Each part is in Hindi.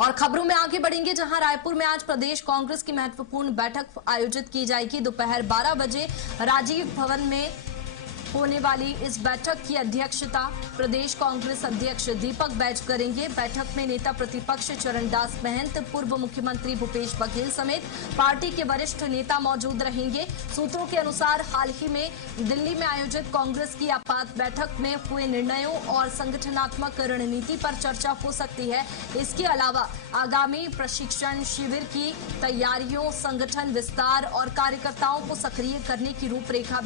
और खबरों में आगे बढ़ेंगे, जहां रायपुर में आज प्रदेश कांग्रेस की महत्वपूर्ण बैठक आयोजित की जाएगी। दोपहर 12 बजे राजीव भवन में होने वाली इस बैठक की अध्यक्षता प्रदेश कांग्रेस अध्यक्ष दीपक बैज करेंगे। बैठक में नेता प्रतिपक्ष चरणदास महंत, पूर्व मुख्यमंत्री भूपेश बघेल समेत पार्टी के वरिष्ठ नेता मौजूद रहेंगे। सूत्रों के अनुसार हाल ही में दिल्ली में आयोजित कांग्रेस की आपात बैठक में हुए निर्णयों और संगठनात्मक रणनीति पर चर्चा हो सकती है। इसके अलावा आगामी प्रशिक्षण शिविर की तैयारियों, संगठन विस्तार और कार्यकर्ताओं को सक्रिय करने की रूपरेखा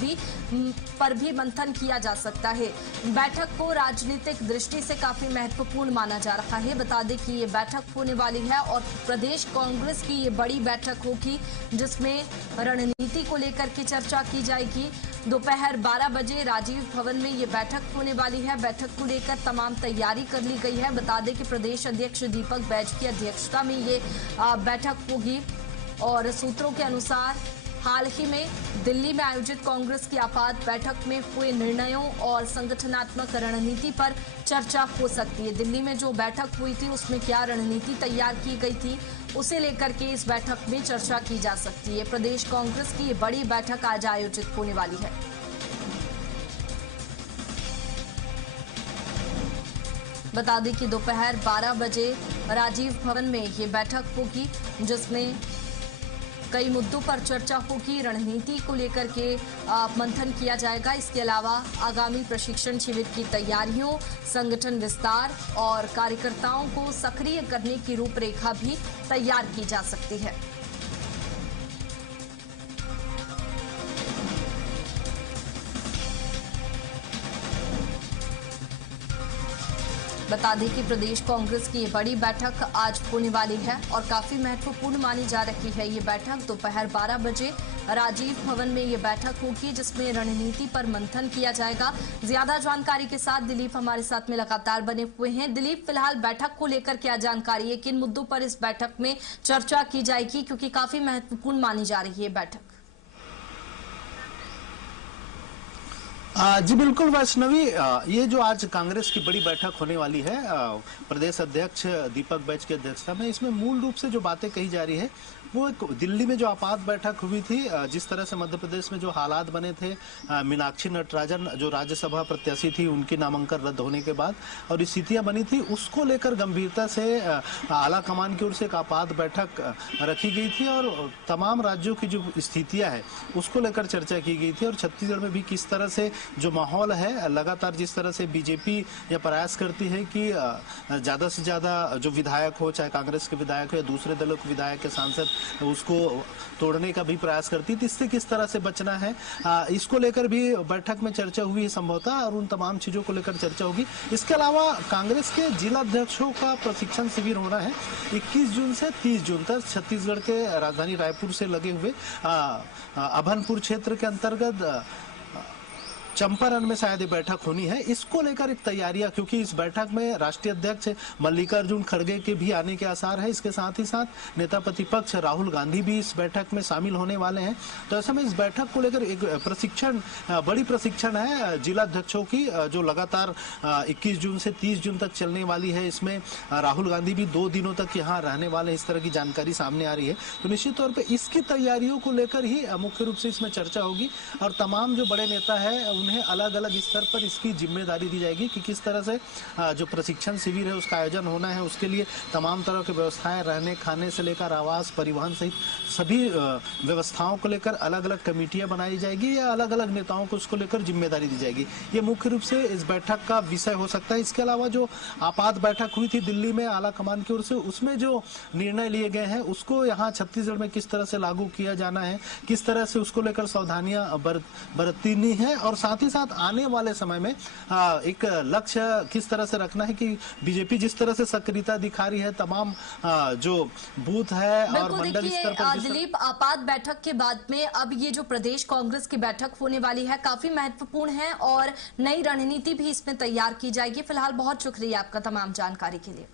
पर भी मंथन किया जा सकता है। बैठक को राजनीतिक दृष्टि से काफी महत्वपूर्ण माना जा रहा है। बता दें कि ये बैठक होने वाली है और प्रदेश कांग्रेस की ये बड़ी बैठक होगी, जिसमें रणनीति को लेकर के चर्चा की जाएगी। दोपहर 12 बजे राजीव भवन में ये बैठक होने वाली है। बैठक को लेकर तमाम तैयारी कर ली गई है। बता दें कि प्रदेश अध्यक्ष दीपक बैज की अध्यक्षता में ये बैठक होगी और सूत्रों के अनुसार हाल ही में दिल्ली में आयोजित कांग्रेस की आपात बैठक में हुए निर्णयों और संगठनात्मक रणनीति पर चर्चा हो सकती है। दिल्ली में जो बैठक हुई थी उसमें क्या रणनीति तैयार की गई थी, उसे लेकर के इस बैठक में चर्चा की जा सकती है। प्रदेश कांग्रेस की ये बड़ी बैठक आज आयोजित होने वाली है। बता दें कि दोपहर 12 बजे राजीव भवन में ये बैठक होगी, जिसमें कई मुद्दों पर चर्चा होगी। रणनीति को लेकर के मंथन किया जाएगा। इसके अलावा आगामी प्रशिक्षण शिविर की तैयारियों, संगठन विस्तार और कार्यकर्ताओं को सक्रिय करने की रूपरेखा भी तैयार की जा सकती है। बता दें कि प्रदेश कांग्रेस की ये बड़ी बैठक आज होने वाली है और काफी महत्वपूर्ण मानी जा रही है। ये बैठक दोपहर 12 बजे राजीव भवन में ये बैठक होगी, जिसमें रणनीति पर मंथन किया जाएगा। ज्यादा जानकारी के साथ दिलीप हमारे साथ में लगातार बने हुए हैं। दिलीप, फिलहाल बैठक को लेकर क्या जानकारी है, किन मुद्दों पर इस बैठक में चर्चा की जाएगी, क्योंकि काफी महत्वपूर्ण मानी जा रही है बैठक? जी बिल्कुल वैष्णवी, ये जो आज कांग्रेस की बड़ी बैठक होने वाली है प्रदेश अध्यक्ष दीपक बैज की अध्यक्षता में, इसमें मूल रूप से जो बातें कही जा रही है वो एक दिल्ली में जो आपात बैठक हुई थी, जिस तरह से मध्य प्रदेश में जो हालात बने थे, मीनाक्षी नटराजन जो राज्यसभा प्रत्याशी थी उनकी नामांकन रद्द होने के बाद और स्थितियां बनी थी, उसको लेकर गंभीरता से आला कमान की ओर से एक आपात बैठक रखी गई थी और तमाम राज्यों की जो स्थितियां है उसको लेकर चर्चा की गई थी। और छत्तीसगढ़ में भी किस तरह से जो माहौल है, लगातार जिस तरह से बीजेपी यह प्रयास करती है कि ज्यादा से ज्यादा जो विधायक हो, चाहे कांग्रेस के विधायक हो या दूसरे दलों के विधायक के सांसद, उसको तोड़ने का भी प्रयास करती थी। इससे किस तरह से बचना है, इसको लेकर भी बैठक में चर्चा हुई है संभवतः, और उन तमाम चीजों को लेकर चर्चा होगी। इसके अलावा कांग्रेस के जिला अध्यक्षों का प्रशिक्षण शिविर होना है 21 जून से 30 जून तक छत्तीसगढ़ के राजधानी रायपुर से लगे हुए अभनपुर क्षेत्र के अंतर्गत चंपारण में शायद ये बैठक होनी है। इसको लेकर एक तैयारियां, क्योंकि इस बैठक में राष्ट्रीय अध्यक्ष मल्लिकार्जुन खड़गे के भी आने के आसार है। इसके साथ ही साथ नेता प्रतिपक्ष राहुल गांधी भी इस बैठक में शामिल होने वाले हैं। तो ऐसे में इस बैठक को लेकर एक बड़ी प्रशिक्षण है जिला अध्यक्षों की, जो लगातार 21 जून से 30 जून तक चलने वाली है। इसमें राहुल गांधी भी 2 दिनों तक यहाँ रहने वाले, इस तरह की जानकारी सामने आ रही है। तो निश्चित तौर पर इसकी तैयारियों को लेकर ही मुख्य रूप से इसमें चर्चा होगी और तमाम जो बड़े नेता है उन्हें अलग अलग स्तर पर इसकी जिम्मेदारी दी जाएगी कि किस तरह से जो प्रशिक्षण शिविर है उसका आयोजन होना है। उसके लिए तमाम तरह की व्यवस्थाएं, रहने खाने से लेकर आवास, परिवहन सहित सभी व्यवस्थाओं को लेकर अलग अलग कमेटियां बनाई जाएगी या अलग अलग नेताओं को उसको लेकर जिम्मेदारी दी जाएगी। ये मुख्य रूप से इस बैठक का विषय हो सकता है। इसके अलावा जो आपात बैठक हुई थी दिल्ली में आला कमान की ओर से, उसमें जो निर्णय लिए गए हैं उसको यहाँ छत्तीसगढ़ में किस तरह से लागू किया जाना है, किस तरह से उसको लेकर सावधानियां बरतनी है और साथ ही साथ आने वाले समय में एक लक्ष्य किस तरह से रखना है कि बीजेपी जिस तरह से सक्रियता दिखा रही है तमाम जो बूथ है और मंडल स्तर पर। दिलीप, आपात बैठक के बाद में अब ये जो प्रदेश कांग्रेस की बैठक होने वाली है काफी महत्वपूर्ण है और नई रणनीति भी इसमें तैयार की जाएगी। फिलहाल बहुत शुक्रिया आपका तमाम जानकारी के लिए।